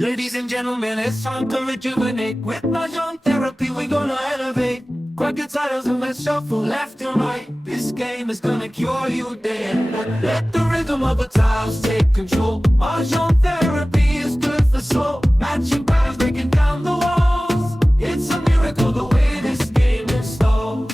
Ladies and gentlemen, it's time to rejuvenate. With Mahjong therapy, we're gonna elevate. Grab your titles and let's shuffle left and right. This game is gonna cure you day and night. Let the rhythm of the tiles take control. Mahjong therapy is good for soul. Matching patterns, breaking down the walls. It's a miracle the way this game installs.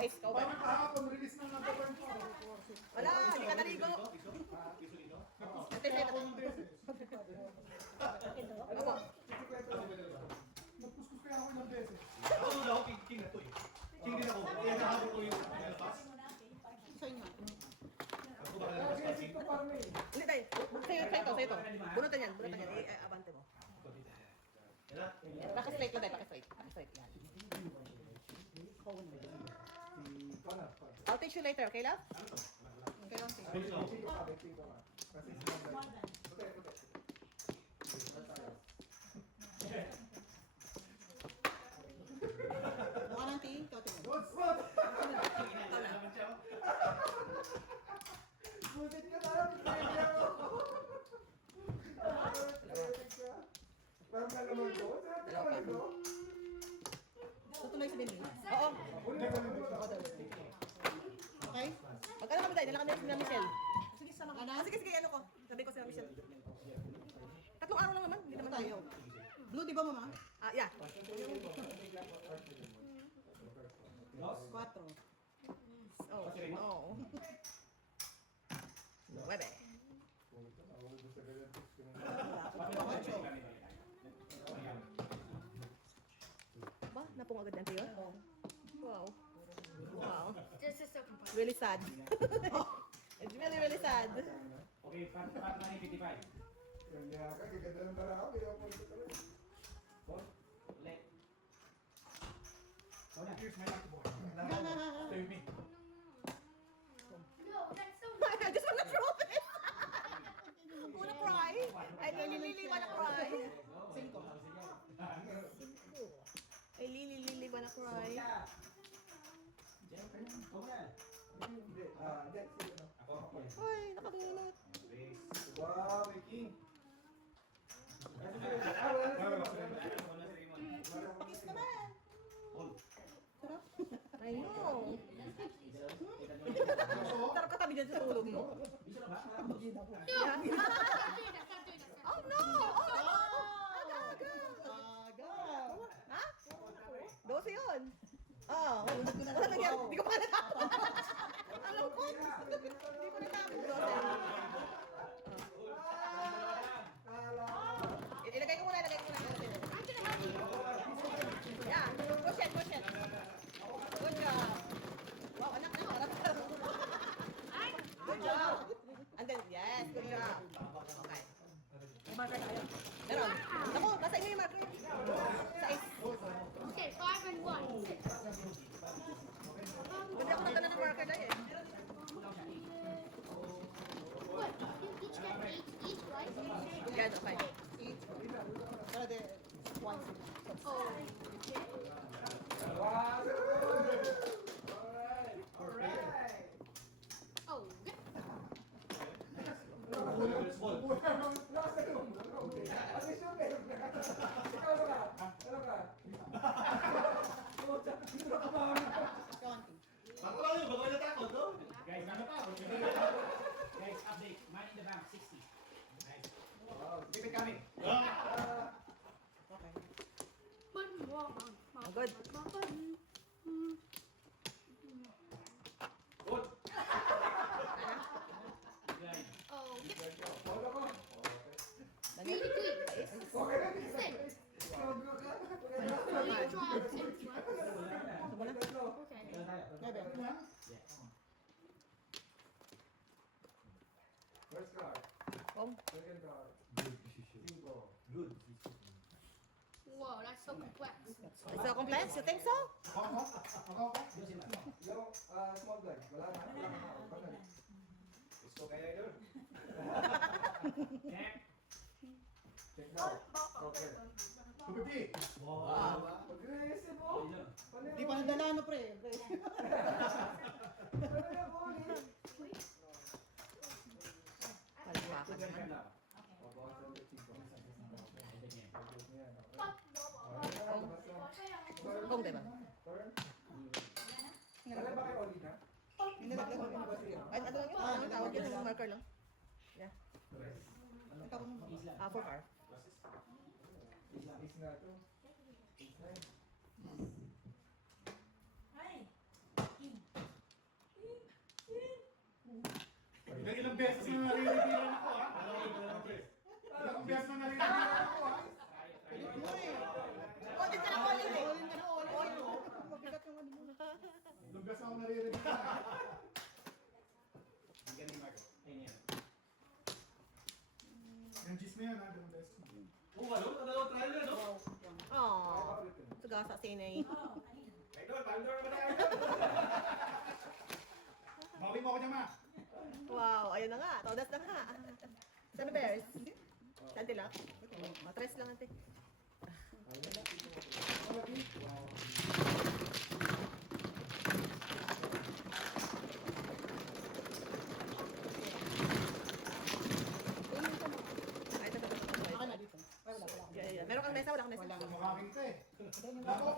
Sa ikaw ba? Wala, hindi ka naligo. Ate, ate. Ako. Nagpuskus kaya ako ilang beses. Ako na ako, king na to eh. King din ako. Kaya nahabol ko yung lapas. Sa inyo. Ako ba kaya lapas king? Hindi tayo. Sa'yo to. Bunutan yan. Abante mo. Paki-straight lang tayo, paki-straight. Yan. I'll teach you later, okay love? Okay lang. Mukha ng tea, ikaw tingin. Butit ka tayo. Parang nalaman ko. Tutuloy si Benny? Oo. Okay? Magkano kami tayo? Dala kami na Michelle. Sige, sama ka na. Sige, ano ko. Sabi ko sa Michelle. Tatlong araw lang naman. Hindi naman tayo. Blue, di ba mama? Ah, yeah. 4. Oh, no. 9. Ba? Napong agad natin yun? Wow. Wow. This is so complex. Really sad. It's really, really sad. Okay, part 55. Kaya ka, gaganda ng para ako. Kaya po ito talaga. Ulit. Here's my lucky boy. Stay with me. No, that's so I just wanna throw it. Wanna cry? I really wanna cry. 5. I really wanna cry. Hindi. Hindi. Ay, nakalinot. Wow, may king. Kiss naman. Sarap. I know. Sarap katabi dyan sa tulog mo. Yeah. Oh no! Oh no! Aga! Ha? 12 yun. Oh, ano nangyari? Hindi ko pa natapos. Alam ko. Hindi ko natapos. 12. Ilagay ko muna. Yeah, push it. Good job. Wow, anak na. Good job. And then, yes, good job. Okay. Meron. Naku, nasa inyo yung marker. Sa Okay, 5 and 1. 6. Hindi ako nagdala ng marker dahil eh. What? You each get 8 each, right? Yan, okay. Para de, once. Oh. Oh, good. Ako lang yun, bago natakot, no? Guys, ano pa? Guys, update. Man in the bank, 60. Nice. Keep it coming. Okay. Good. Good. Oh, good. Dali. 3 to 6. 6. You draw 6, what? Okay. Nebe. First card. Oh. Second card. Cinco. Whoa, that's so complex. Is that complex? You think so? Ako? Yung small blind. Wala na. Gusto kaya idol? Check. Check now. Okay. 250. Wow. Aggressive, oh. Kung diba? Kailan ba kayo ulit na? Hindi na Ay, ano lang yun? Ano yung tawag yun? Marker lang. Yeah. For car. Is na to. Ilang beses na nare-revealan ako, ha? Ilang beses na nare-revealan ako, ha? Ulit ka na ulit eh. Ulit ka na ulit. Mabigat yung ano mo. Ilang beses ako nare-revealan. Ang galing, Marco. Ayun yan. Yung gis na yan, ha? Ilang beses na. Aww. Sagasa sinay. Idol, Baldor ba tayo? Bawi mo ako dyan, ma. Wow, ayun na nga. Todas na nga. Sana bears? Sante lang? Matres lang ate. Ay, ito. Yeah. Meron kang mesa, wala kang mesa? Makakita eh. Lako.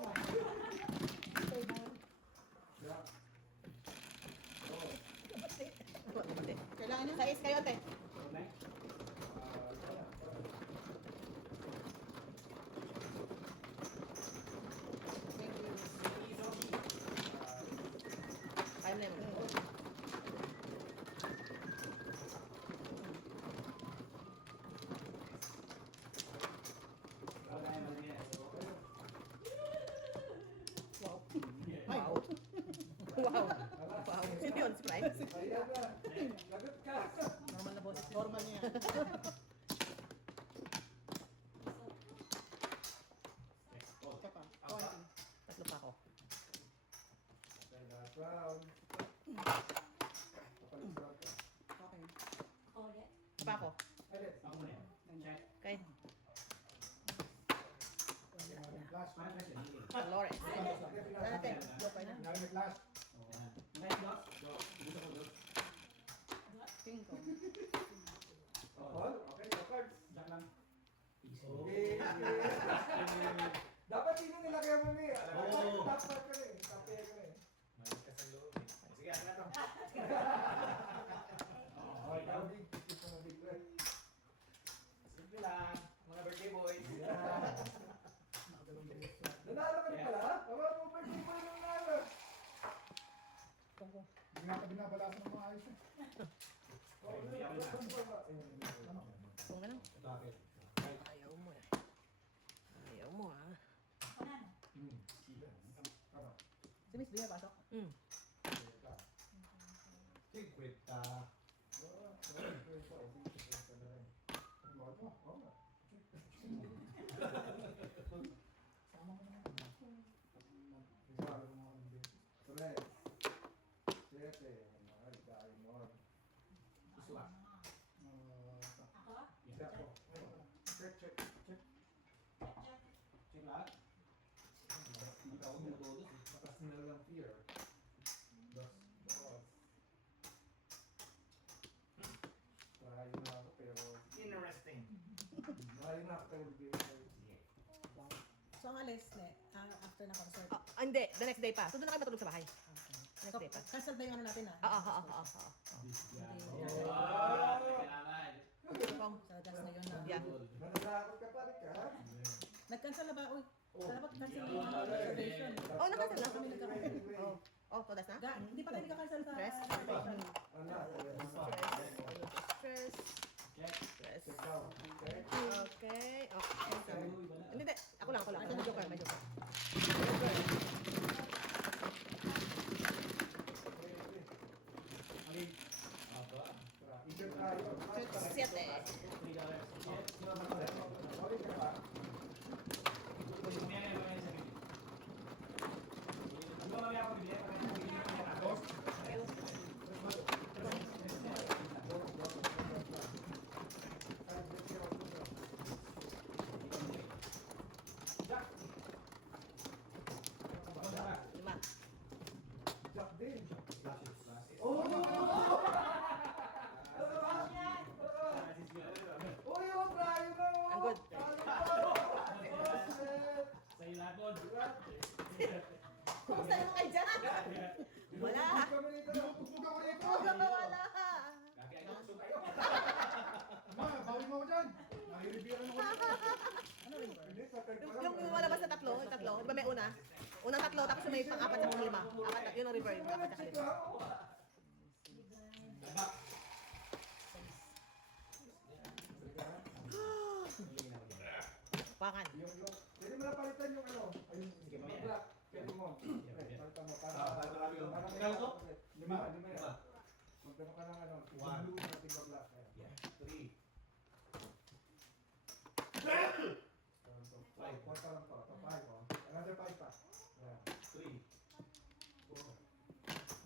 Kailangan nyo? Sais kayo, ate. Kaya mo na yun. Wow. Wow. Wow. Sino yun? Surprise? Ayan na. Lagot ka. Normal na boss. Normal niya. Tatlo pa ako. Last round. Kapalit round ka. Pa ako. Alis. Ako muna. Check. Okay. Last round. Flores. Ate. Narinig last. Next box. Go. Gusto ko doon. All? Okay, the cards. Jack lang. Okay. Dapat hindi nilagay mo ni. Oo. Dapat ka rin. Tapay ka rin. Sige, atin na to. Okay, now big. Ito na big red. Simple lang. Mga birthday boys. Nanalo ka rin pala? Tama mo pa yung mga nanalo. Hindi nga pa binabalasan ng mga ayos eh. Kung ano? Bakit? Ayaw mo eh. Ayaw mo ah. Si Miss Bia pasok? Secret ka. Tres. Siete. Mahal tayo mo. Isuwa. Isa po. Check, check, check. Check lahat. Hindi ka ako tumutudos. Batas na lang fear. Dos. Dos. Try na ako pero... Interesting. Try na ako pero bigay ko. So, ang alis, after na concert. Hindi. The next day pa. Sunod na kayo matulog sa bahay. Next So, day pa. cancel ba yung ano natin Kailangan. Kung, So, that's na yun na. yeah. Nanatakot ka pa rin ka? Nag-cancel na ba? Uy, dapat cancel yung ano, reservation. Oh, nakasan na. Kami nagkakaroon. Oh. Oh, todas na? Hindi pa tayo nagka-cancel sa Stress? reservation. Stress. Check. Stress. Check down. Okay? Okay. Okay. Hindi. Ako lang. May joker. Alin? Ikot tayo. Siete. $3. Check. Sorry ka pa. Mamaya na yung sabihin. Di ba mamaya ako bibili? Dos. Lima. Jack din. Uy, yung tayo na. Ang good. Sa'yo lahat, Bod. ba may una? Unang tatlo, tapos yung may pang-apat sa pang-lima. Apat, yun ang river. Yung apat sa lima. Pangan. Pwede mo na palitan yung ano. Ayun, black. Pwede mo. Palitan mo. marami yun. Para Magkano to? Lima yan. Lima. Magkano ka ng ano. One. Blue na tigba black. Ayan. 3. Five. Konta lang to. Ito, five. Oh. Another five pa. Ayan. 3.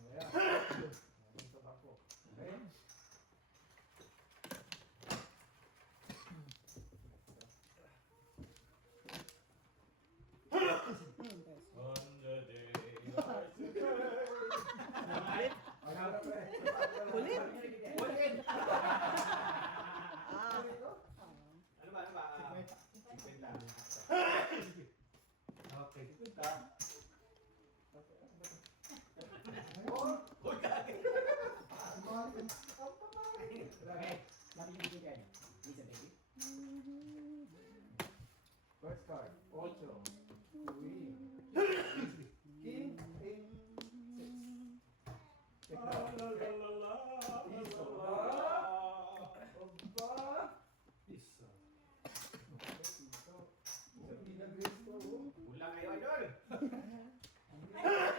Ayan. Ayan sa bako. Okay? Ayan na pre. Kulit. Ano ba? 50. Okay, 50. Uy, kaki. Okay. Nothing to do again. Lisa, baby. First card. Ocho. Queen. King. Eight. Six. Check na. Piso. Oba. Piso. Piso. Hindi na grace to. Ulang kayo, idol.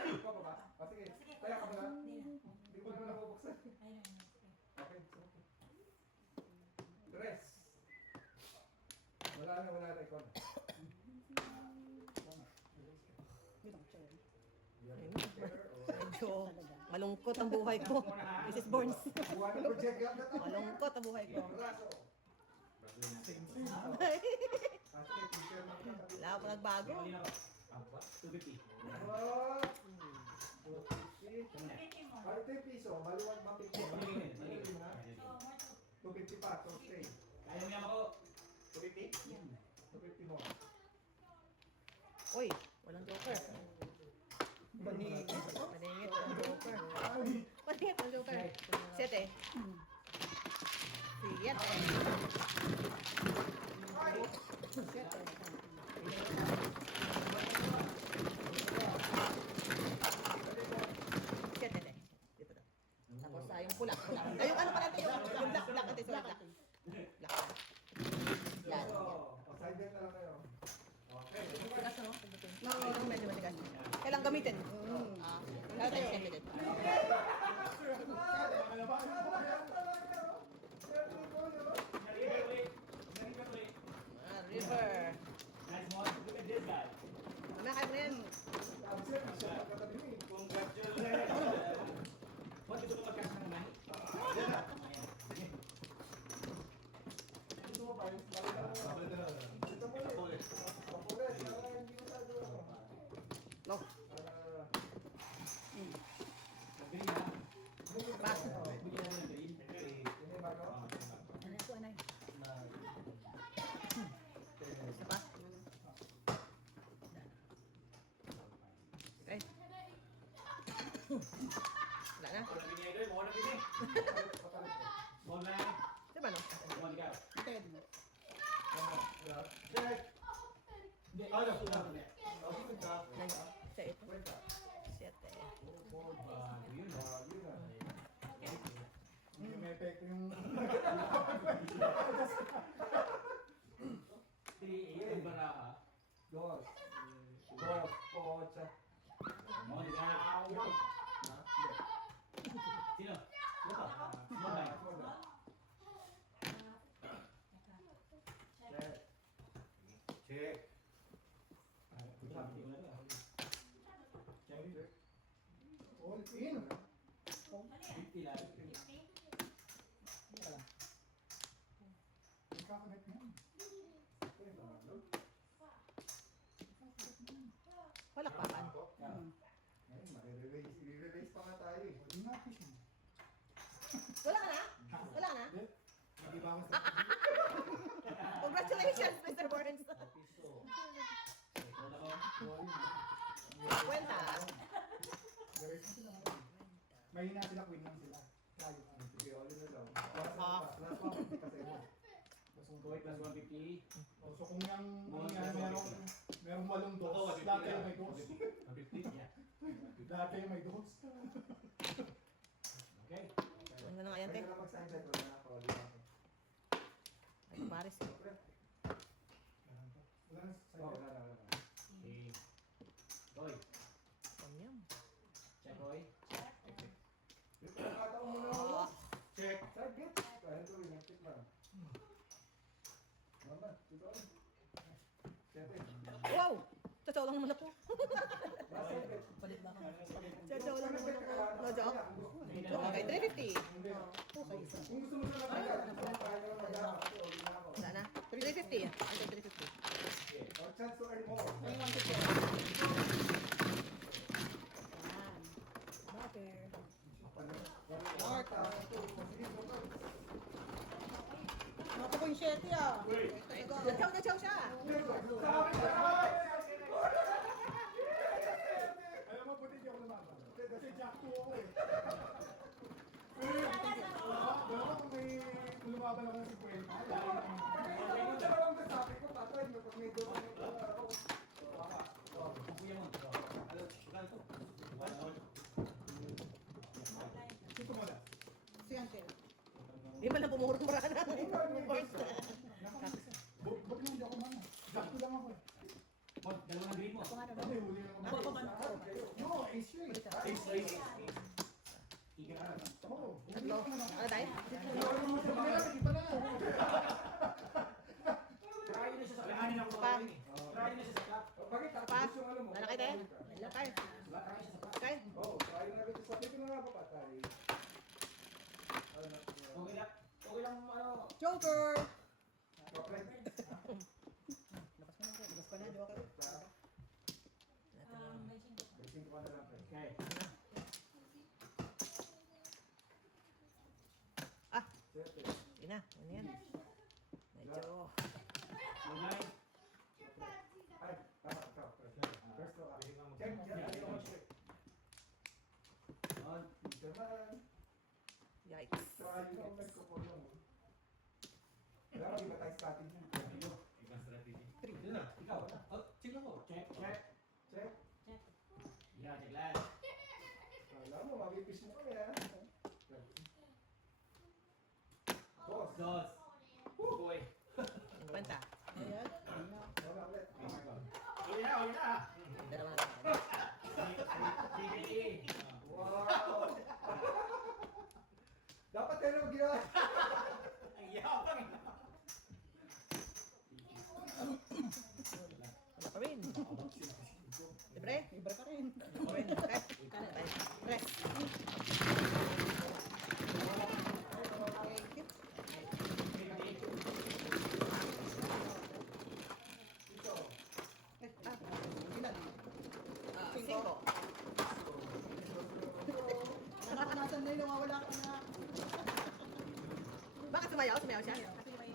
Ikaw pa ba? Sige. Kaya ka ba na? Hindi ko na nabubuksan. Okay. Okay. Tres. Wala na ikaw na. Medyo malungkot ang buhay ko. Mrs. Burns. Buwan na project yan na to. Malungkot ang buhay ko. Raso. Same. Ate, teacher mo ka. Wala pa nagbago. Malinaw. 250. Oh! 250. Arte piso, maluwag ba 50? Malinaw. Na? 250 pa, so stay. Kaya mo yan ako. 250? 250 mo. Uy, walang joker. Paningit. Paningit ang joker. Paningit ang joker. Siyete. Siyete. Siyete. Dito daw. Tapos yung pula. Ay, yung ano pala ito, yung black, ate, sorry, black. Black. Yan. Side bet na lang kayo. Okay. Matigas, no? Medyo matigas. Kailang gamitin. Kailang tayo gamitin. River. Nice one. Look at this guy. Makain mo yan. Absent, siya pagkatabi mo eh. Congratulations. What gusto mo mag-cash ng money? Gusto mo ba? Balik na lang. Ito mo ulit. Papulit. Hindi mo sa doon. No. Green ha? Pass. Bigyan natin ng green. Ini ba no? Ano ko, anay? Isa pa. Okay. Wala na. Wala bini, idol. Mukha na bini. Small man. Diba no? Small ikaw. Ted. Check. Hindi. Ah, no. Nice. Sa ito. Kwenta. Siyete. Yun. Yun na. May effect yung... 3-8 ang baraha. Dos. Dos. Pocha. Small ikaw. Sino? Small man. Check. Check. Check. All in. 50 lang. Kakanet mo. Palakpakan. Ngayon, i-release pa nga tayo eh. Wala ka na? Wala ka na? Hindi ba ako Congratulations, Mr. Burns. Piso. Kwenta. May hina sila, queen lang sila. Sige, all in na daw. Last one kasi mo. Kuwait plus 150. Oh, so kung yung merong walong dos, dati yung may dos. 150, yeah. Dati yung may dos. Okay. Ano na nga yan, te? Pwede na mag-sign set, wala na ako. Wala na ako. Ay, pares. Wala na. Oh, wala na, wala na. Okay. Toy. Pamyam. Check, Toy. Pagkakataon mo na ako. Check. Target. Kaya ito rin, check lang. Mama, ito. Siyempre. Wow! Totoo lang naman ako. Last target. Palit ba ako? Totoo lang naman ako. No joke. Okay, 350. Kung gusto mo sa lahat, kaya ka lang mag-aak. Okay na ako. Wala na. 350. Ano 350? Or chance to earn more. May 150. Yan. Butter. Mark. Mata ko yung shetty ah. Chow na chow siya. Alam mo, puti di ako lumaban. Kasi Jack 2 ako eh. Dalawa kung may lumaban ako ng 50. Ito lang ang sabi ko, patay. Pag may doon ako. Kuya mo. Ano? Magkano to? Sito mo na. Si Uncle. Hindi man na pumurmura na. First. Ba't hindi ako mana? Jack 2 lang ako eh. Mod, dalawang green mo. Kasi huli lang ako. Ako ba na? No, ace yun eh. Ace. Ika ka na. Oo. Tatlo. Ano tayo? Iba na. Try na siya sa kalahanin ako Pa. Try na siya sa cup. Bakit Pa. tapos yung ano mo? Wala kayo tayo? Wala kayo. Try siya sa cup. Okay. Oo, tayo na rin sa sabi ko na nga pa patay. Okay lang ano. Joker! Kapre. Labas ko na, Joker. Basic ko na lang. pre. Okay. Ah, Siyempre. yun na. Ano yan? Medyo... Mag-line. Ay, tama, ikaw. First row. Check. Check. On. Chairman. Yikes. So, ayun ang nagko-follow mo. Wala ka, di ba tayo strategy? Ibang strategy. Yun na. Ikaw. Oh, check lang ko. Check. Check. Yeah, check lang. Alam mo, mabibis mo kami ha. Boss. Dos. Boy. Ang banta. Ayan. Wala ulit. Uy na. Dalawa na lang. Wow! Dapat tayo na ginawa. Ang yapang. Wala pa rin. Libre? Libre pa rin. Okay. Press. Cinco. Nakakanasan na yun, nawawala ka na. Bakit sumayaw? Sumayaw siya? Kasi may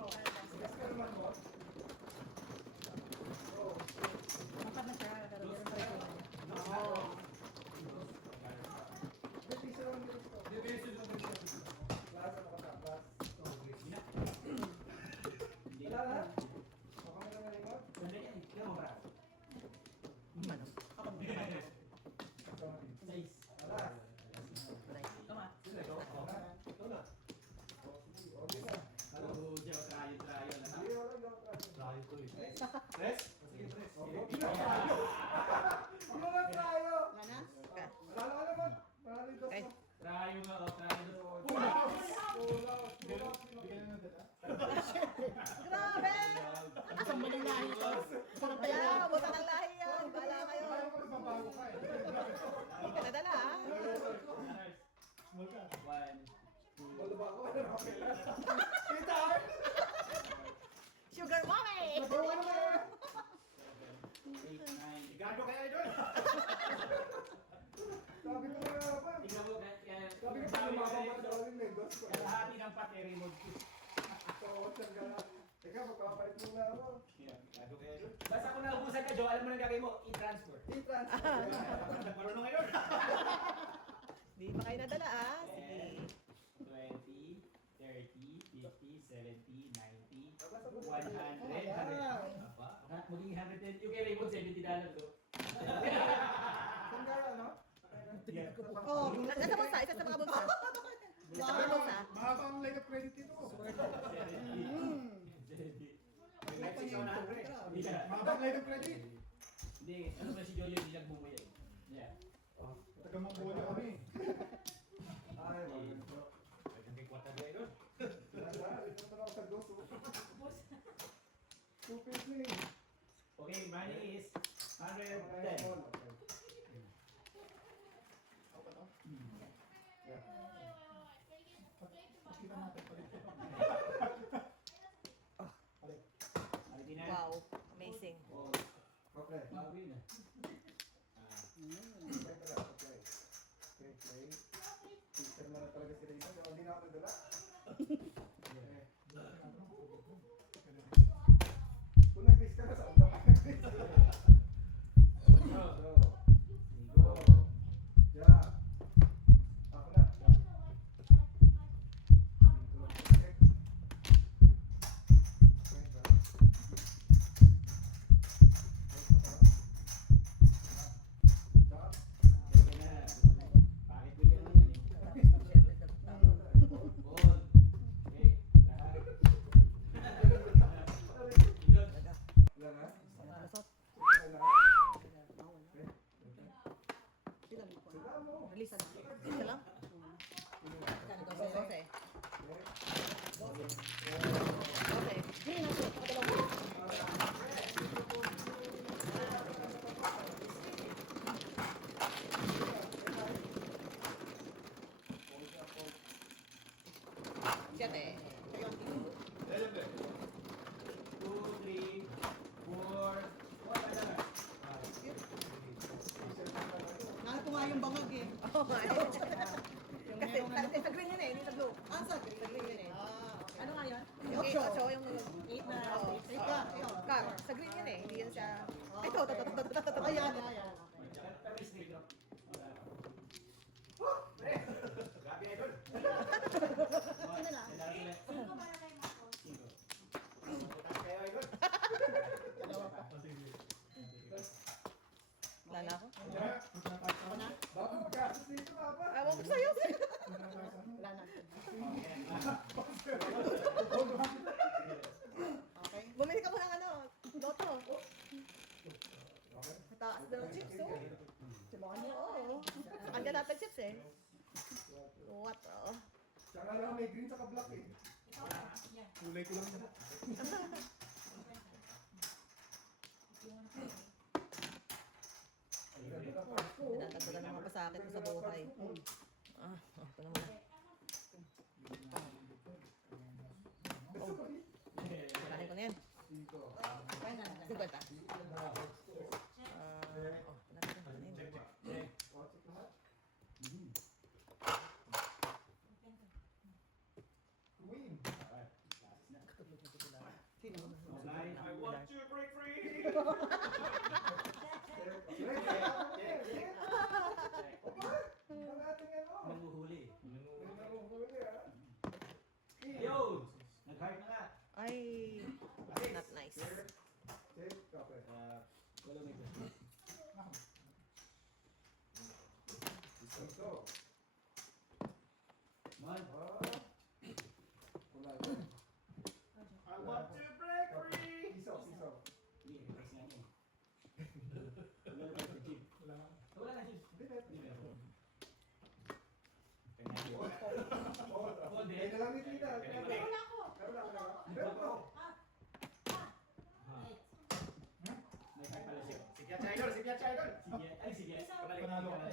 Yes ka naman mo. mapad na siya, pero meron pa rin siya. Oo. Bisa lang dito. Last ako na. Last. Wala na? Baka mo na nalimot? Sandali yan. Kaya mo bravo. Ano? Size. Alas. Tama. Ito na. Okay na. Oh, diyan trial na. Hindi, wala lang. Dahil ko eh. Press? Sige, press. Okay na tayo. Wala na? Wala ka naman. Maraming dos Okay. mo. Try yung try yung Bigyan na ng dala. Grabe! Asan mo ng lahi ito? Parang Kaya, kaya. buta ng lahi yan. Bala kayo. Ayaw ko magbabago ka eh. Hindi ka nadala, ha? Small ka. 1, 2, Wala ba ako? Okay lang. Kita! Sugar mommy! Nagawa naman yun. 8, 9. Gago kaya doon. Sabi ko na pa. Tingnan mo kaya Sabi ko pa mababa daw yung Legos ko. kalahati ng pati remote ko. So, saan ka na? Teka, magpapalit muna ako. Gago kaya doon. Basta kung naubusan ka, Joe, alam mo na gagawin mo, i-transfer. I-transfer. Marunong ngayon. Di pa kayo nadala, ha? Sige. 20, 30, 50, 70, 90, Basta Maging 110. Yung kay Raymond, $70. So. Saan kaya, ano? Oh, nasa bulsa, isa sa mga bulsa. Isa sa mga bulsa. Mahaba ang line of credit dito. Mahaba ang line of credit. Hindi, ano ba si Jojo hindi nagbumuya eh. Yeah. Tagamang buwan na kami. Ay, wala ganito. Wala, ito na ako sa goso. Super sling. Okay, money is 110. Wow, amazing. Okay. Bawi na. Okay, tara, okay. Okay, play. Teacher na talaga sila ito. Kaya hindi na ako nagdala. Kung nag-miss ka na sa ulo. Go. Go. Yeah. Ako na. Check. Bakit bigyan naman eh? Ball. Okay, lahat. Wala na? Malasot. Okay na? Okay. Sila mo. Release na. Isa lang. Okay. Okay. Siyete. 2, 3, 4. Nakita nga yung bangag eh. Oh my. Kasi sa green yun eh, hindi sa blue. Ah, sa Sa green yun eh. Ano nga yan? Yung 8 yung 8 na. Oo. 8 ka. Car, sa green yun eh, hindi yun siya. Ito. Ayan, ayan. Pero is grade drop. Grabe idol. Sino na? Kayo idol. Wala na ako. Bakit magkakas dito nga ba? Ewan ko sa'yo. Wala na. Okay. Bumili ka muna ng ano, loto. Taas na ng chips, oh. Subukan mo. Oo. Saan ka natin chips eh? What, oh. Tsaka lang may green saka black eh. Kulay ko lang na. Dinadagdagan ng mga pasakit ko sa buhay. Ah, ito naman. Kailangan ko na yan. 50. Queen. I want to break free. Ang ating ano? Nanguhuli. Nanguhuli ah. Ayun! Nag-heart na nga. Ay, not nice. Check. Okay. Wala may gusto. Ito. Man. Wala. I want to break free. Piso. Hindi, request nga niya eh. Wala na sa jeep. Wala na jeep. Hindi meron. Ay, nalang ni Tita. Wala ko. Wala ka na. Meron pa. May heart pala siya. Sige, idol. Sige. Panalo ka.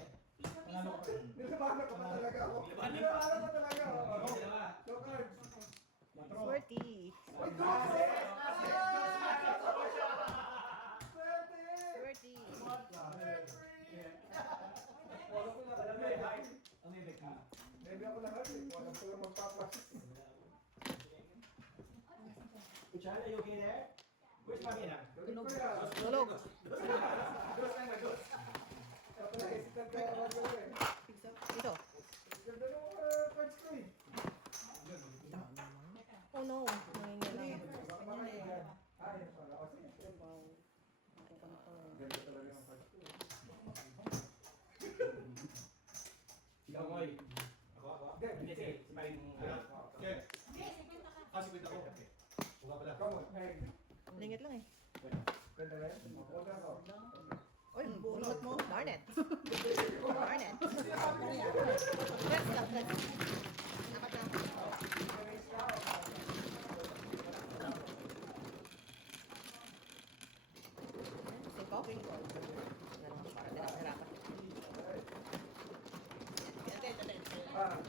Panalo ka. Nilabanan ka pa talaga ako. Nilabanan Nilabanan ka talaga ako. Dalawa. So, cards. Swerte. Ay, grabe! Swerte! Swerte. Wala ko lahat. Ang may back ka. Maybe ako lahat eh. Wala ko lang magpapas. Kuchal, are you okay there? Where's Pagina? Tulog ko yan. Tulog. Dos na. Tapos naisipan ka ako gawin. Ito. Ganda ng cards ko eh. Oh no. Baka makaiga. Maliit lang eh. Ganda rin. Order ko. Uy, bunot mo. Darn it. Darn it. Press lang, press. Dapat na. Cinco? Ganun, para din ako hirapan. Ah.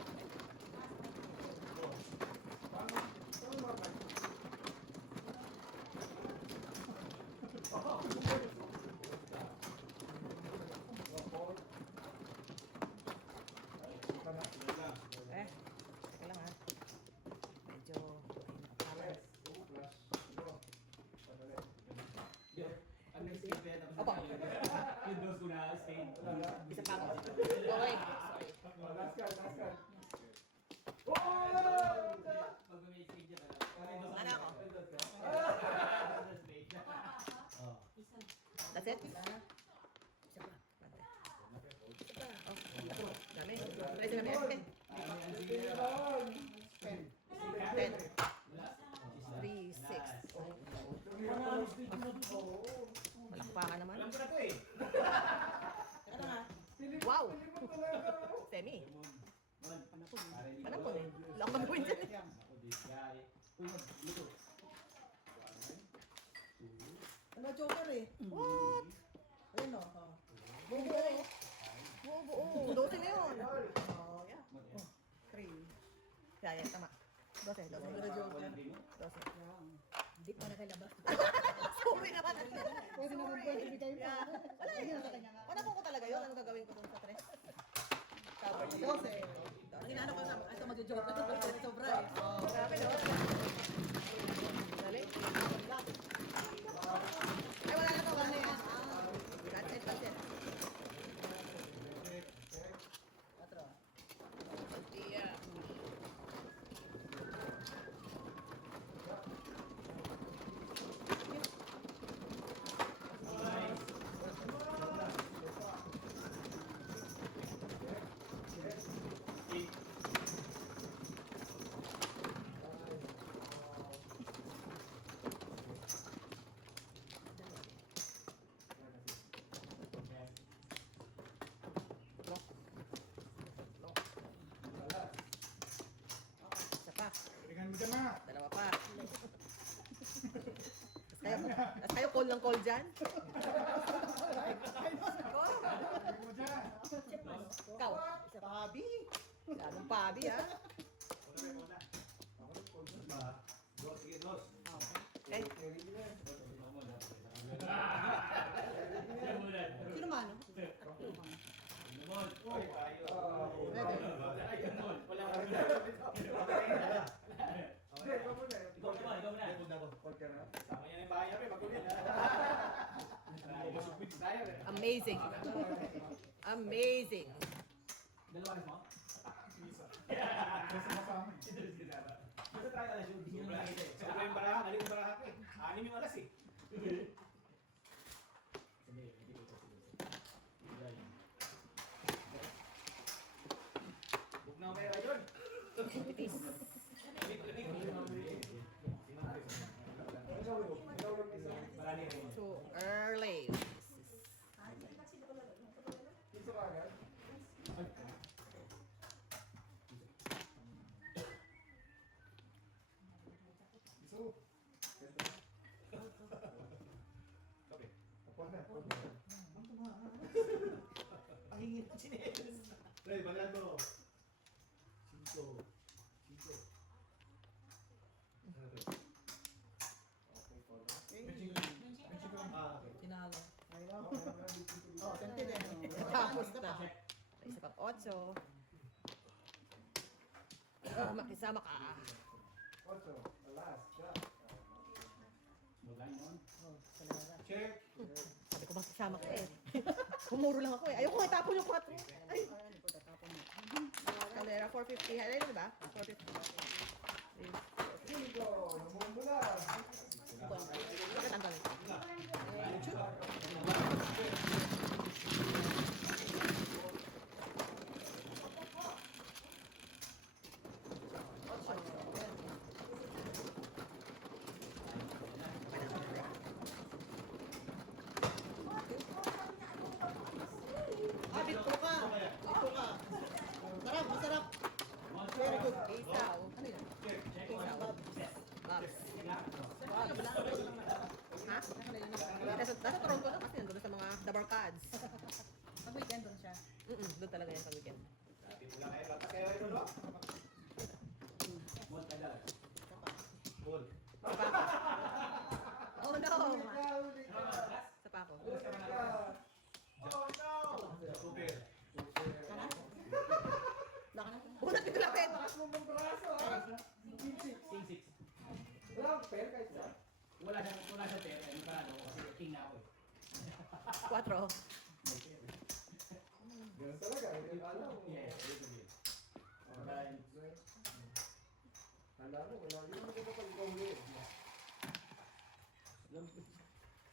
Eh, teka lang ha. Medyo, ay, Ang next game yan, Opo. yung dose ko na stain. isa pa ako. Okay, sorry. Last card, last card. Pag may stain dyan, Ano ako? Oh. That's it? Isa pa. Isa pa. Oh, dami. Pwede na meron. 10. 3, 6. Malakpakan naman. Alam ko na to eh. Wow! Semi. Panapon eh. Lakad mo dyan eh. Ako, this guy. Uy, luto. Ano, joker eh. What? Ayun o. Oh. Buo. Buo. 12 na yun. Oh, yeah. 3. Yeah, tama. 12. Ano joker? 12. Hindi pa nakalabas. Sorry naman. Pwede naman pwede bigay mo. Yeah. Wala Hindi eh. na sa kanya nga. Wala ko talaga yun. Ano gagawin ko dun sa 3? Cover. 12. Ang inaano ko sa ito magjo-joker. Sobra eh. Grabe no? Dali. Ay, wala na to. Wala na yan. That's it. That's it. Yeah. Isa pa. Tingnan mo dyan na. Dalawa pa. Tapos kayo call ng call dyan? Tingnan mo dyan. Ikaw. Pabi. Anong pabi ha? Sige, dos. Eh, Sino man? Lemon. Oy, tayo. Wala ka rin. Hindi, ikaw muna. Ikaw naman, ikaw na. Hold ka na. Sama yan yung bahay namin, magulit. Tayo rin. amazing. Amazing. Dalawa rin mo? Kasi kasama. Basta tayo alas yun. Hindi nyo nakita eh. Sa yung baraha, aling yung baraha ko eh. Anim yung alas eh. Bug na kayo yun. Itis. Marami rin. Too early. Piso ka agad. Piso. Okay. Tapos na. Tapos na. Pahingin ng chinelas. Pre, bagal mo. Cinco. Cinco. Ah, okay. Sinalo. Ayun. Oh, sente din. Tapos na. Isa pang 8. Makisama ka. Ocho. Last. Shot. Check. Sabi ko makisama ka eh. Pumuro lang ako eh. Ayoko nga itapon yung 4. Ay. Kalera, 450. Ano diba? 450. Cinco. Namumula. Bakit ang galing? Doon talaga yan pag-weekend. Dati pula kayo. Latas kayo ito, no? Small tagal. Cool. Oh no! Sa pa ako. Super. Wala ka na. Bunat dito lapit! King 6. Walang pair kahit isa. Wala siyang pera. Ano pa ano? Kasi king na ako eh. 4. Ganun talaga. Alam mo. Yes, ito din. Alam mo, wala. Hindi mo kapag ikaw ulit.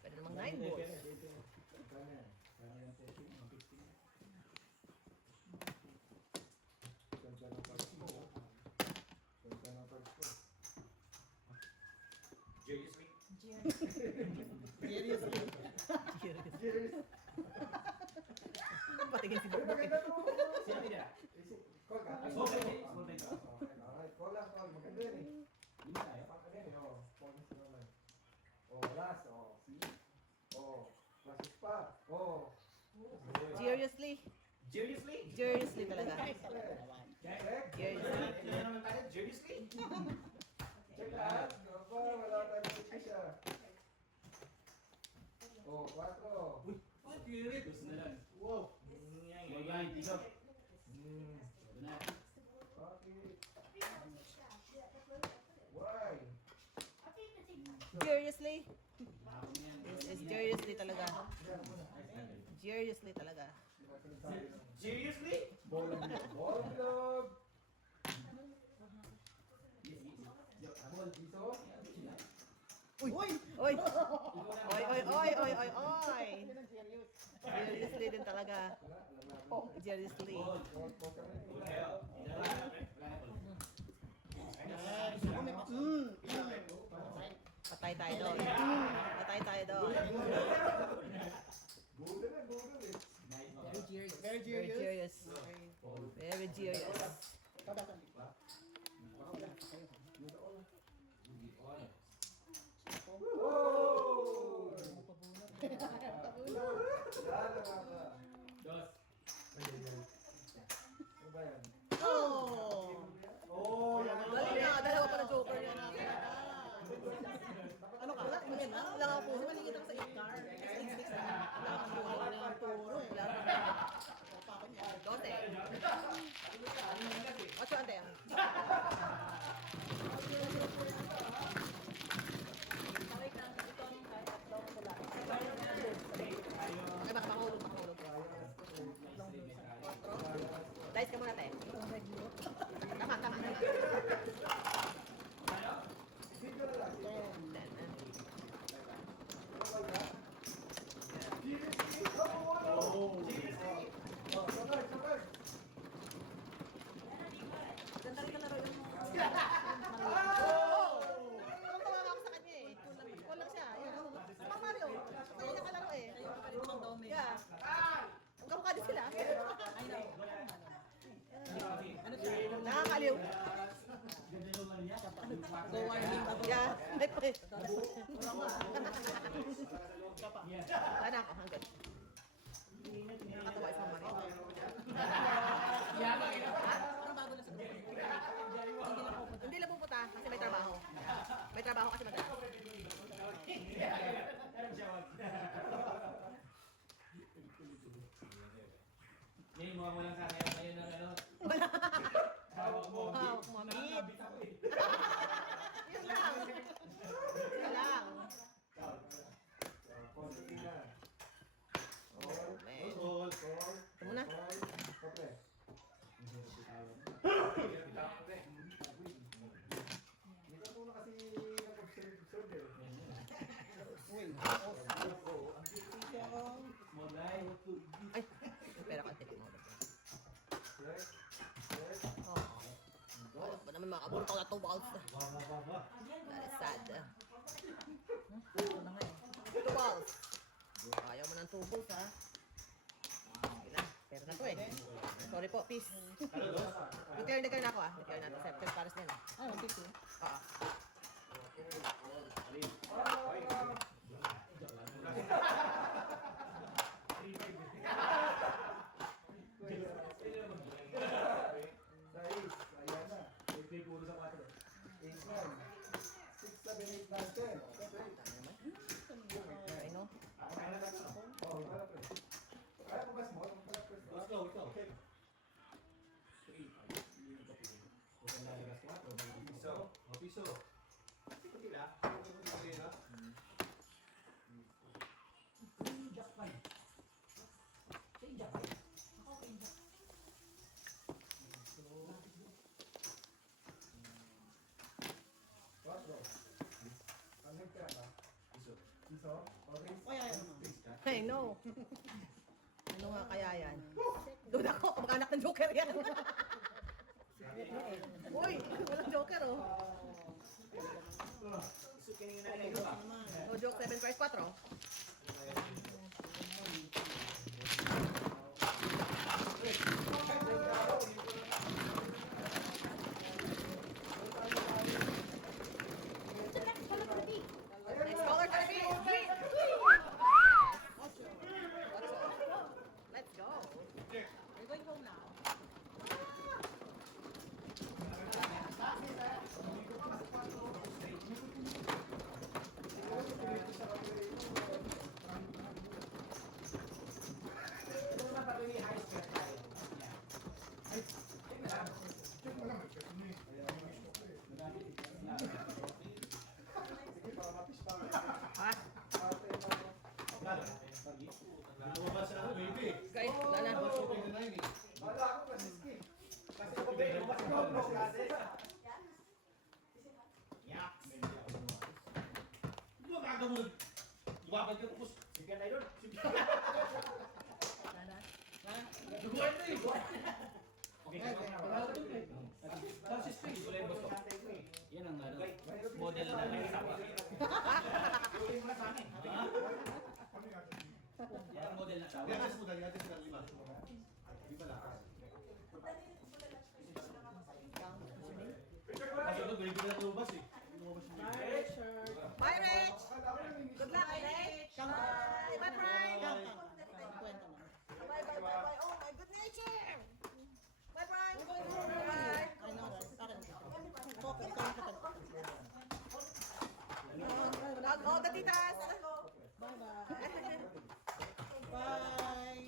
Pwede namang 9 balls. Ganda ng parts mo. Ganda ng parts mo. Seriously? Seriously. Cheers! Patingin si Uy, Bokbok eh. maganda to. Sino tira? Call ka? Small tagal. Small tagal. Okay, alright. Call lang, call. Maganda yun eh. Lima tayo. Ano yun? Oh, bonus naman. Oh, last. Oh, see? Oh, last pa. Oh. Seriously? Seriously? Seriously talaga. Check. Seriously. Kailan naman tayo? Seriously? Check lahat. Aba, wala tayong siya. Oh, 4. Uy, spirit. Gusto na lang. Wow. Small blind, dito. Ito na. Okay. Why? Seriously? Mahapon yan. It's seriously talaga. Seriously talaga. Seriously? Ball glove. Ball. Piso. Uy! Uy! Oy, oy, oy, oy, oy, oy! Seriously din talaga. Seriously. Ball. Ball kami. Ball kayo. Wala na. Patay tayo doon. Patay tayo doon. Google na, Google eh. Nice. Very Very serious. Very serious. Oh! Lalo ka. Dos. Ano ba yan? Oh! Oh, yan. Dali na, dalawa pa na joker niya. Ano ka? Wala nga po. Maligit ako sa 8 car. Sa 8 na. Wala kang puro. Wala kang puro. Wala kang puro. 12. 8 ante. Ay, baka mahulog, mahulog. Dice ka muna, te. Tama, tama, tama. Video na lang. Oh. Oh, sabay, sabay. Ganda rin kalaro yung Tuwang-tuwa ako sa kanya eh. Cool lang siya. Yan. Pang Mario. Kaya niya kalaro eh. kayo pang dome. Yeah. Ang kamukha din sila. I know. Ano siya? Nakakaliw. Ganda naman niya. Go warning bago. Yeah. Ay, pre. Yes. Anak ko, hanggang. Nakakatawa isang Mario. Parang bago na siguro. Hindi lang pupunta kasi may trabaho. May trabaho kasi madala. Ngayon, mukha mo lang sa akin. Ngayon na ano. Hawak mo. Wow, kumamit. Yun lang. Yun lang. Konti na. Eh, All. ito muna. Kape. Hindi ka muna kasi nag-observe eh. Small blind. Ay, pera ka. Tinik mo. Check. Check. Oh. Wala pa naman makaburo ko na 2 balls. That is sad. 2 balls. Ayaw mo ng 2 balls ha. Sige na. Pera na to eh. Sorry po, peace. Return na ako ah. Return na to. September pares na yun ah. Ah, 150. Oo. I know. Let's go, ikaw. Piso. O, piso. Just fine. Change up. Okay, just. I know. Ano nga kaya yan? Doon ako, kamag-anak ng Joker yan. Uy, walang Joker oh. No joke, 7 price 4. Next caller, Kirby. Green. Let's go. We're going home now. Ito naman para yung high spread tayo. Ha? Lumabas na ako, baby. Guys, wala na. Yeah. Di ba maaga mo? Lumabas ka tapos. Sige na yun. Duguan na eh. Okay, yan ang model na nagsawa. Yan ang model na sawa. Yates mo dali, yates ka lima. Di ba lakas? Kasi ito, baby na lumabas eh. Bye, Rich. Good luck, Rich. Bye. Bye, Brian. Bye, bye, bye, bye. Oh, my good nature. Bye, Brian. Bye. I know, right? Parang, poker, ikaw yung kapag. All the titas. Bye-bye. Bye.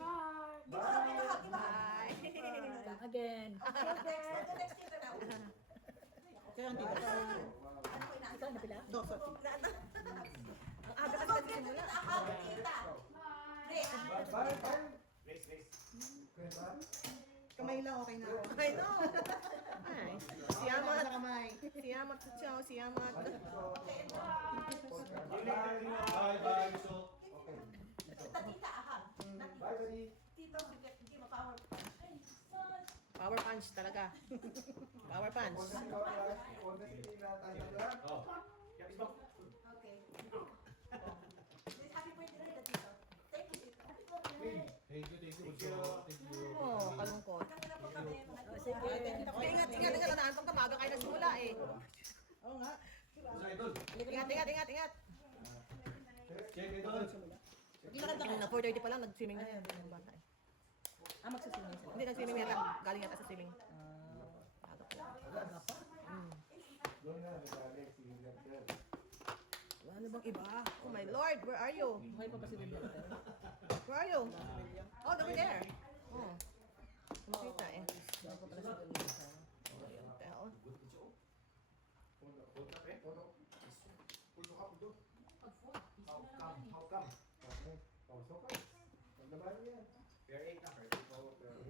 Bye. Again. Kayo ang tita. Ikaw na pila? Dok, sorry. Ang aga kasi nagsimula. Kamay lang, okay na ako. I know. Ay. Siyamat. Sa kamay. Siyamat sa chow. Siyamat. Bye, bye, so. Power punch talaga. Power punch. Oh. Thank you, thank you. Oh, kalungkot. Sige. Ingat, ingat, ingat. Naantong tamaga kayo nagsimula eh. Oo nga. Sa idol. Ingat, ingat, ingat, ingat. Check idol. Na 4:30 pa lang, nag-swimming na yung bata eh. Magsaswimming sila. Hindi, nag-swimming yata. Galing yata sa swimming. Aga pa. Ano bang iba? Oh my Lord, where are you? Buhay pa ba si William? Where are you? Oh, over there. Oh. Kumakita eh. Buhay pa pala si William. Ayun, tell.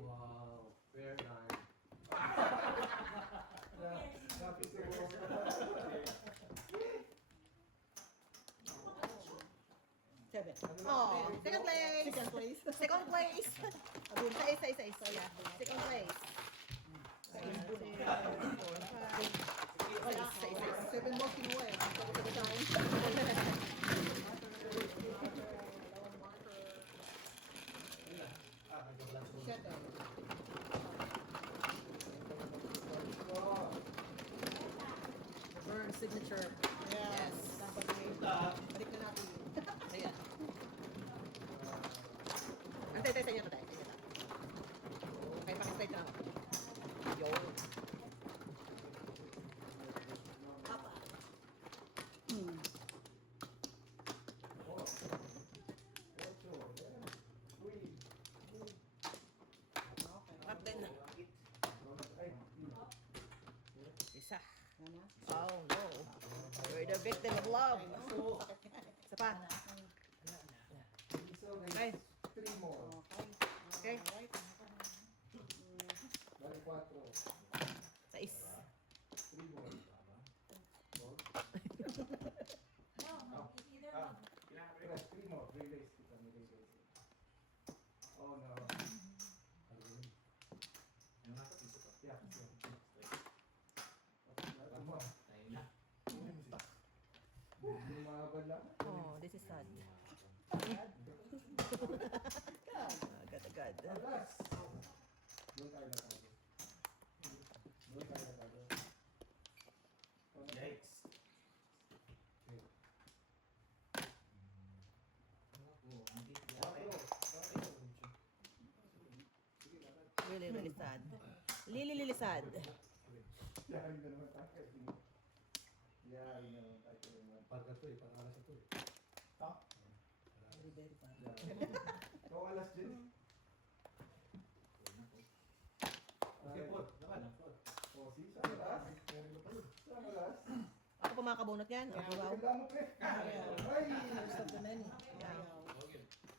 Wow, very nice. Seven. Oh, second place. Second place. Second place. Isa. Yeah. Second place. Isa. Seven more kinuha eh. Seven. Burn signature. Yes. Dapat eh. Balik na natin. Ayan. Antay sa inyo tayo. Okay, pakistay na ako. Yo. Hmm. Ano? Oh, no. You're the victim of love. Isa pa. So, Okay. 3 more. Okay. Alright. Bali 4. 6. 3 more. Tres, 3 more. Release kita. Release. Oh no. Yeah. Lumaban lang. Oh, this is sad. Agad-agad. Last. Doon tayo natalo. Doon tayo natalo. Yikes. Really, really sad. Really sad. Yarin na naman tayo. Yarin na naman tayo. Parga to eh, parang alas ito eh. Very, very bad. Ikaw alas din. Okay, Paul, naman. O, si saan alas? Saan alas? Ako pa makakabunot yan. Oh, wow. Ganda mo pre. Ay! First of the many. Yeah.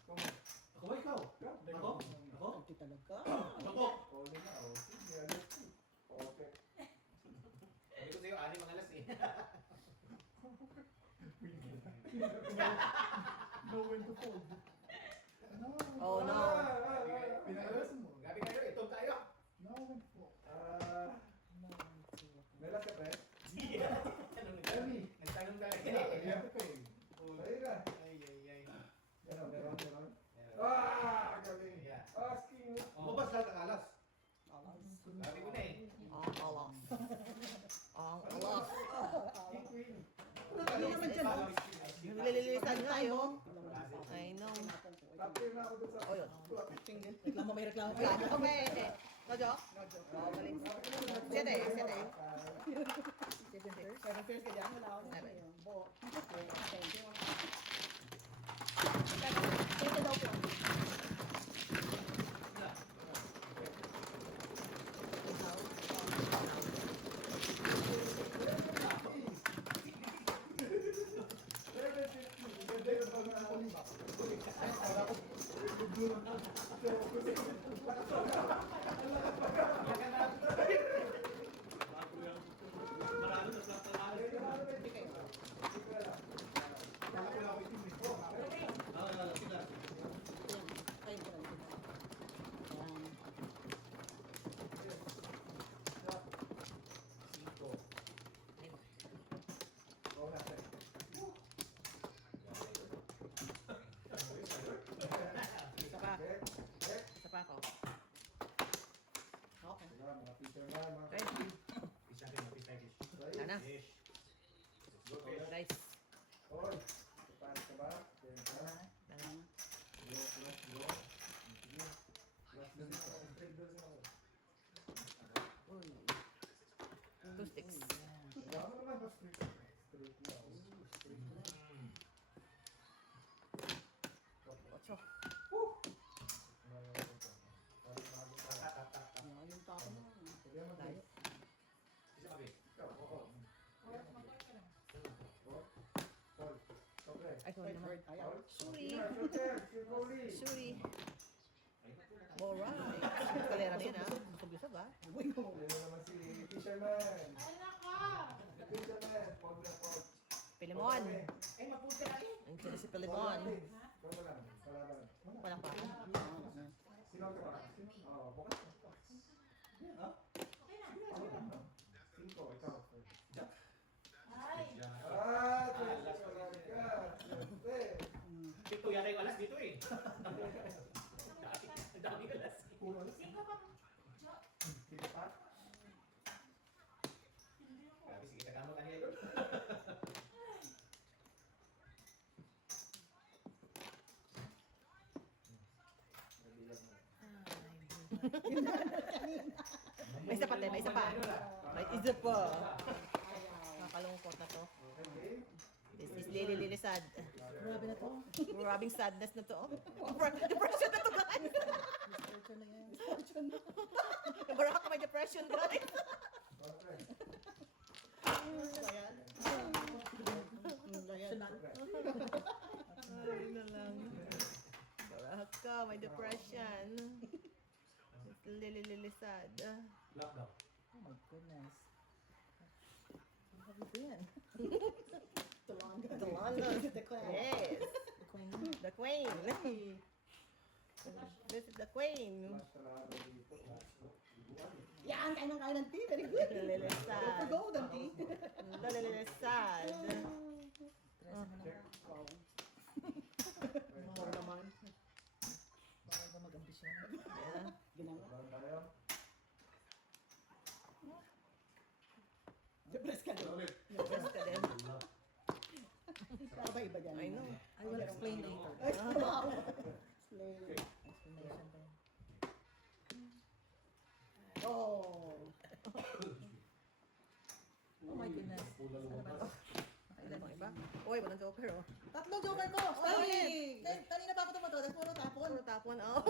Come on. Ako ba ikaw? Ako? Ako? Okay talaga. Ako? Ole na, o. Sige, alas. Okay. Sabi ko sa'yo, 6 ang alas eh. Know when to fold. Oh, no. Pinalas mo. Gabi kayo, ito tayo. Know when to fold. Melas ka pre? Anong nagtanong talaga Yeah. eh. Sa'yo na. Ay, ay, ay. Meron. Ah! Galing. Yeah. Asking. Mabas lahat ang alas. Sabi ko na eh. Ang alaf. Ang alaf. King queen. Ano naman dyan? Nilililisan nga yun. I know. Top tier na ako dun sa... Oh, yun. Reklamo, may reklamo. Okay. No joke? Oh, galing. 7. Seven first ka dyan, wala ako na. Seven. Bo. Thank you. Ito daw po. Ayun ko lang. Isa pa. Isa pa ako. Okay. Mga teacher na, mga Okay. Isa rin, mapitay fish. Wala na. Fish. Let's go fish. Nice. Oy, paano ka ba? Kaya ka? Dalawa. Blow. Last na dito. Straight doon sa ako. 2 sticks. Wala mo naman ba straight? Straight na. Straight na. 8. Yung tapo mo. Tayo. Isa pa fish. Ikaw, oo. Paul, sobre. Ay, sorry naman. Paul. Sorry. Shooter, shoot goalie. Sorry. Alright. Kalera na yun, ha? Busog-busog, ha? Ayun naman si Fisherman. Fisherman, Paul na Paul. Pilimon. Ay, mapunta na eh. Ang sila si Pilimon. Ikaw ba lang? Kalaban. Walang pa. Sino ka ba? Oo, bukas. Ha? Cinco, ikaw. Ah, tuloy ka. Siyempre. Ito yata yung alas dito eh. Ang dami alas. Puro. Sige pa. Grabe, sige, kakamo kanila yun. May isa pa, te. May isa pa. May isa pa. Nakakalungkot na to. Okay. This is Lili sad. Grabe na to. Maraming sadness na to. Depression na to, guys. Misfortune na yan. Misfortune na. Nabaraka may depression, guys. Okay. ko, may depression. Lili sad. Lockdown. Oh my goodness. What have you been? The London. The London. The Queen. Yes. The queen. The Queen. This is the Queen. Mas talaga dito. Yan, kain ng tea. Very good. Lili Don't sad. forgo the tea. Lili sad. Stress mo naman. Wow. Wow naman. Bawal ba mag-ambisyon? Ginanga. Lockdown tayo. Depressed ka din. Ulit. Yes ka din. Kakaba-iba dyan. I know. I will explain later. Ay, wow. Slay. Explanation din. Oh. Oh my goodness. Ano ba ito? Ilan mga iba? Uy, walang joker oh. Tatlong joker ko. Sorry. Kanina pa ako tumato. Tapos puro tapon. Puro tapon oh.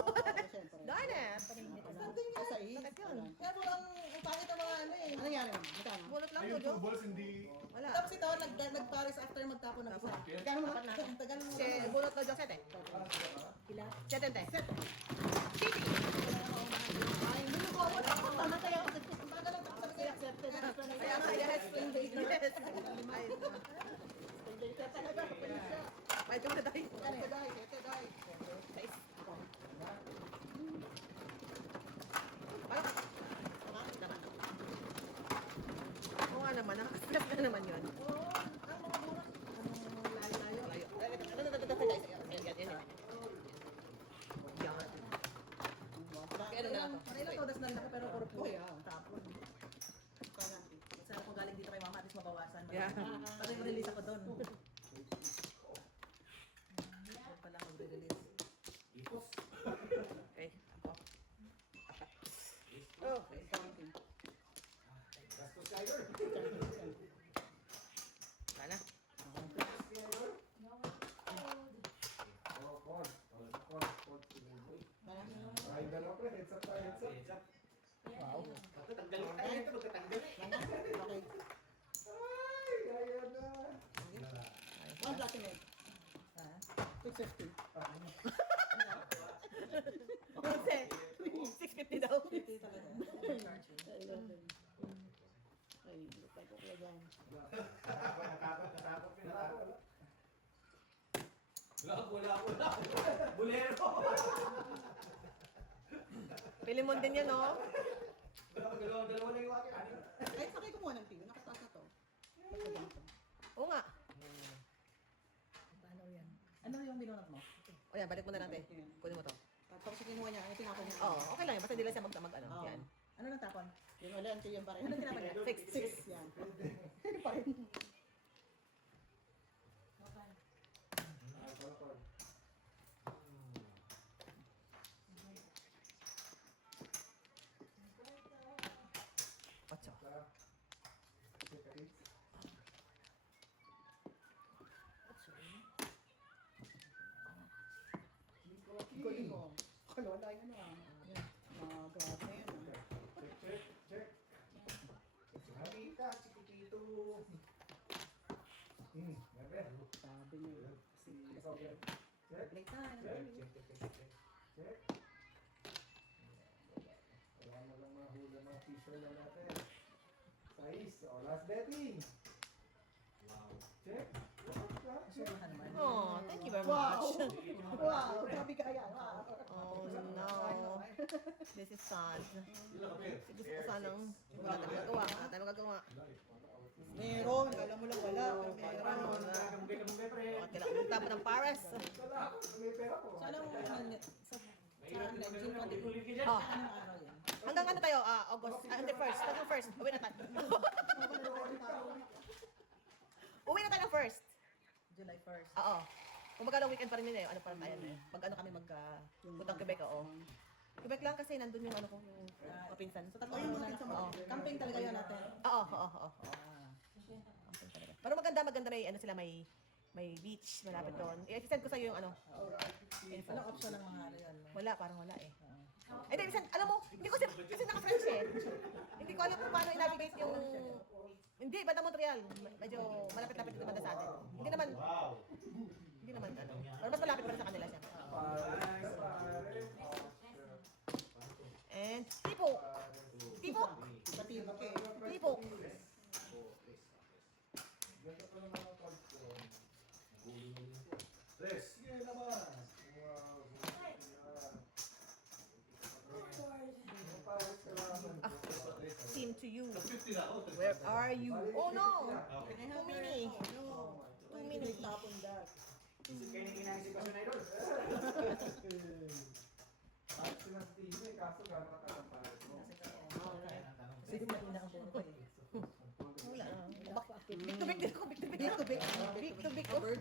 Siyempre. Darn it! Something nga. Sa Sakit yun. Kaya po ang pangit ang mga ano eh. Ano nangyari mo? Magkano? Bulot lang Ay, to, yung Jo. two balls hindi... Wala. Tapos ito, nag-pares after magtapon ng isa. Magkano mo? Apat na. Tagal mo. Si bulot to, Jo, sete. Kila? Setente. Titi! Ay, hindi ko ako. Tama kaya ako. Tagal lang sabi kaya accepted. Kaya nga, yes. Yes. Ay, Talaga, pinis siya. may ito na tayo. Sete dahi, sete dahi. Guys. Oo nga naman, nakakastress na naman yun. Oo, ang mga burak. Ang layo-layo. Layo. Guys, yan, yan, yan. Yan. Kaya ano na ako? Kanina todas na laki pero puro po ya. Tapon. Sana kung galing dito kay mama, at least mabawasan. Yeah. Pati release ako doon. Doon pala mag-release. Okay, ako. Okay. Gastos kayo. Sana. Oh, Paul. Paul. Ay, dalawa pre. Heads up tayo. Heads up. Wow. Tanggalin tayo ito, magtatanggal eh. Okay. Ay, ayan na. One black and egg. Ha? 650. Kasi, 650 daw. Hindi talaga. Ay, lupay ko kaya dyan. Natakot. Wala. Bulero. Pilimon din yan, no? Dalawa na yung akin. Ay, sakay ko muna ng TV. Nakataas na to. Oo nga. Paano yan? Ano yung binunot mo? O yan, balik mo na natin. Kunin mo to. Tapos kinuha niya, ay tinapon niya. Oo, okay lang yun. Basta di lang siya ano. Oo. Yan. Ano nang tapon? Yung ulan, ito yung pa rin. Ano tinapon niya? Six. Yan. Ano pa rin? Ocho. Galing mo. Kalawala yun na. Grabe na yun. Check. Halika, chiquitito. Gabi. Sabi niya. Ikaw, check. Check. Play time. Check. Wala mo lang mahula mga t-shirt na natin. Size. O, last betting. Wow. Check. Suruhan naman. Oh, thank you very Wow! much. Wow! Grabe kaya. Wow! Oh, no. This is sad. Gusto ko sanang wala tayong magagawa. Wala tayong magagawa. Meron. Alam mo lang wala. Pero meron. Bakit kailangan magtapon ng Paris? May pera ko. So, alam mo, sa June 20. Oh, Anong araw yan? hanggang ano tayo? August. Hindi, first. Hanggang first. Uwi na tayo. Uwi na tayo ng first. July 1st. Oo. Kung magkano weekend pa rin yun eh. Ano pa rin tayo eh. Pag ano kami puntang Quebec, oo. Quebec lang kasi nandun yung ano ko, yung kapinsan. So, tatlo yung muna. Oo. Camping talaga yun natin. Oo. Pero maganda may ano sila, may beach malapit doon. I-send ko sa iyo yung ano. Info. Anong option ng mga ano yan? Wala, parang wala eh. Hindi, minsan, alam mo, hindi ko kasi naka-French eh. Hindi ko alam kung paano i-navigate yung... Hindi, banda Montreal. Medyo malapit-lapit ito banda sa atin. Hindi naman ano. Pero mas malapit pa rin sa kanila siya. Bye. lang ng cards ko. Tres, sige, labas. Wow, yan. Pawis ka lang. Team to you. 50 na ako. Where are you? Oh no! Okay. Too many. Too many. Tapon that. Kaya ni kinaisip kasi na idol. Kahit sinastiin mo eh, kaso gano'n ka ng pares mo. Sige, mahina ang buong ko eh. Wala. Big to big din ako. Big to big. Big to big.